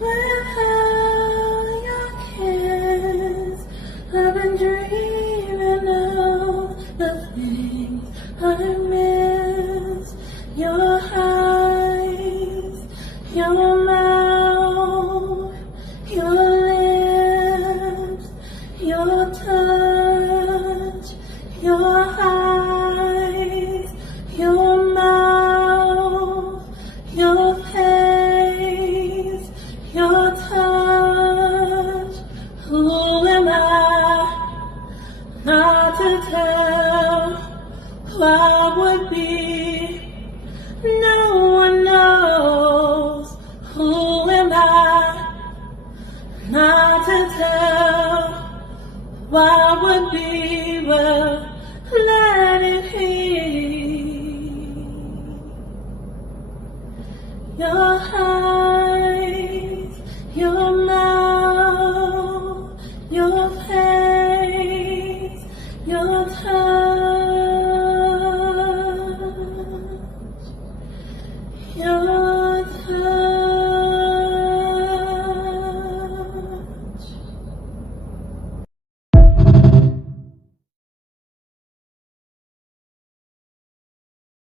Without your kiss, I've been dreaming of the things I miss. Your eyes, your mouth, your lips, your touch, your eyes, your mouth, your face, your touch. Who am I not to tell what would be? No one knows. Who am I not to tell what would be? Well, let